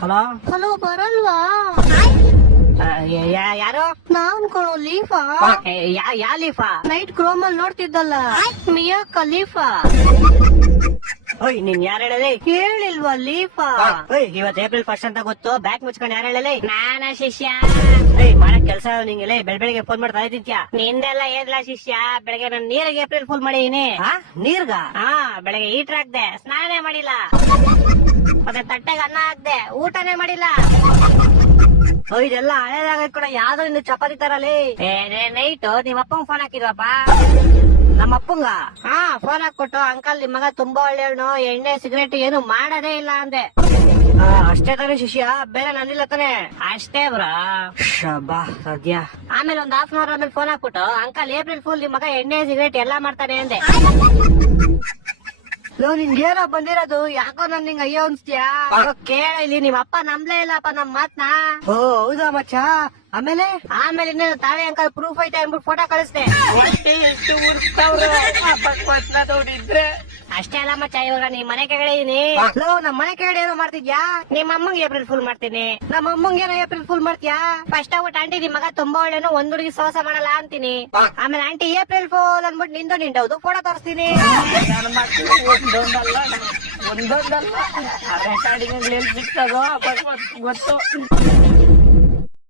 Hello hello ಬರಲ್ವಾ? ಯಾರು? ನಾನ್ ಕಣೋ ಲೀಫಾ. ಯಾ ಲೀಫಾ? Night ಕ್ರೋಮಲ್ ನೋಡ್ತಿದ್ದಲ್ಲ Miya Khalifa. ಓಯ್ ನೀನ್ ಯಾರು ಹೇಳಲಿ? ಕೇಳಿಲ್ವಾ ಲೀಫಾ? ಇವತ್ತು ಏಪ್ರಿಲ್ 1 ಅಂತ ಗೊತ್ತು, ಬ್ಯಾಕ್ ಮುಚ್ಕೊಂಡು ಯಾರು ಹೇಳಲಿ? ನಾನ ಶಿಷ್ಯ. ಮಾಡಕ್ ಕೆಲಸ ನಿಂಗೆ ಬೆಳಗ್ಗೆ ಫೋನ್ ಮಾಡ್ತಾ ಇದ್ದಿತ್ಯಾ? ನಿಂದೆಲ್ಲ ಏನ್ಲ ಶಿಷ್ಯ, ಬೆಳಗ್ಗೆ ನಾನು ನೀರಿಗೆ ಏಪ್ರಿಲ್ ಫುಲ್ ಮಾಡಿದೀನಿ. ನೀರ್ಗ? ಹಾ, ಬೆಳಗ್ಗೆ ಹೀಟರ್ ಹಾಕ್ದೆ, ಸ್ನಾನ ಮಾಡಿಲ್ಲ. ಮತ್ತೆ ತಟ್ಟೆಗೆ ಅನ್ನ ಹಾಕ್ದೆ, ಊಟನೇ ಮಾಡಿಲ್ಲ. ಇದೆಲ್ಲ ಹಳೇದಾಗ ಕೂಡ ಯಾವ್ದೋ ಇನ್ನು ಚಪಾತಿ ತರಲಿ. ನೈಟ್ ನಿಮ್ ಅಪ್ಪಂಗ್ ಫೋನ್ ಹಾಕಿದ್ವಪ್ಪ. ನಮ್ಮ ಅಪ್ಪಂಗ? ಹಾ, ಫೋನ್ ಹಾಕ್ಬಿಟ್ಟು ಅಂಕಲ್ ನಿಮ್ ಮಗ ತುಂಬಾ ಒಳ್ಳೆಯವನು, ಎಣ್ಣೆ ಸಿಗರೇಟ್ ಏನು ಮಾಡದೇ ಇಲ್ಲ ಅಂದೆ. ಅಷ್ಟೇ ತಾನೇ ಶಿಷ್ಯ, ಬೇರೆ ನಂದಿಲ್ಲ ತಾನೆ? ಅಷ್ಟೇ ಬ್ರೋ. ಶಬಾ ಸದ್ಯ. ಆಮೇಲೆ ಒಂದ್ ಹಾಫ್ ಅನ್ ಅವರ್ ಆಮೇಲೆ ಫೋನ್ ಹಾಕ್ಬಿಟ್ಟು ಅಂಕಲ್ ಏಪ್ರಿಲ್ ಫುಲ್ ನಿಮ್ ಮಗ ಎಣ್ಣೆ ಸಿಗರೇಟ್ ಎಲ್ಲಾ ಮಾಡ್ತಾನೆ ಅಂದೆ. ನಿನ್ಗೇನೋ ಬಂದಿರೋದು, ಯಾಕೋ ನನ್ ನಿಂಗ ಅಯ್ಯೋ ಅನ್ಸ್ತೀಯಾ? ಕೇಳ ಇಲ್ಲಿ, ನಿಮ್ ಅಪ್ಪ ನಂಬ್ಲೇ ಇಲ್ಲಪ್ಪ ನಮ್ ಮಾತ್ನ. ಓ ಹೌದಾ ಮಚ್ಚ? ಆಮೇಲೆ ಇನ್ನೇನು ತಾಳೆ ಅಂಕಲ್ ಪ್ರೂಫ್ ಐತೆ ಅಂದ್ಬಿಟ್ಟು ಫೋಟೋ ಕಳಿಸ್ದೆ. ಎಷ್ಟು ಉರ್ಸ್ತಾವ್ರೆ. ಅಷ್ಟೇ ಅಲ್ಲ ಮಚ್ಚ, ಇವಾಗ ನಿಮ್ ಮನೆ ಕೆಳಗಡೆ ಇದೀನಿ. ನಮ್ ಮನೆ ಕೆಳಗಡೆ ಏನೋ ಮಾಡ್ತಿದ್ಯಾ? ನಿಮ್ಮ ಅಮ್ಮಂಗೆ ಏಪ್ರಿಲ್ ಫುಲ್ ಮಾಡ್ತೀನಿ. ನಮ್ಮ ಅಮ್ಮಂಗೇನೋ ಏಪ್ರಿಲ್ ಫುಲ್ ಮಾಡ್ತೀಯಾ? ಫಸ್ಟ್ ಆಗ್ಬಿಟ್ಟು ಆಂಟಿ ನಿಮ್ ಮಗ ತುಂಬಾ ಒಳ್ಳೆನು, ಒಂದ್ ಹುಡುಗಿ ಸೋಸ ಮಾಡಲ್ಲ ಅಂತೀನಿ. ಆಮೇಲೆ ಆಂಟಿ ಏಪ್ರಿಲ್ ಫುಲ್ ಅಂದ್ಬಿಟ್ಟು ನಿಂದೌದು ಫೋಟೋ ತೋರಿಸ್ತೀನಿ. ಒಂದೊಂದಲ್ಲ ರೆಕಾರ್ಡಿಂಗ್ ಗೊತ್ತು.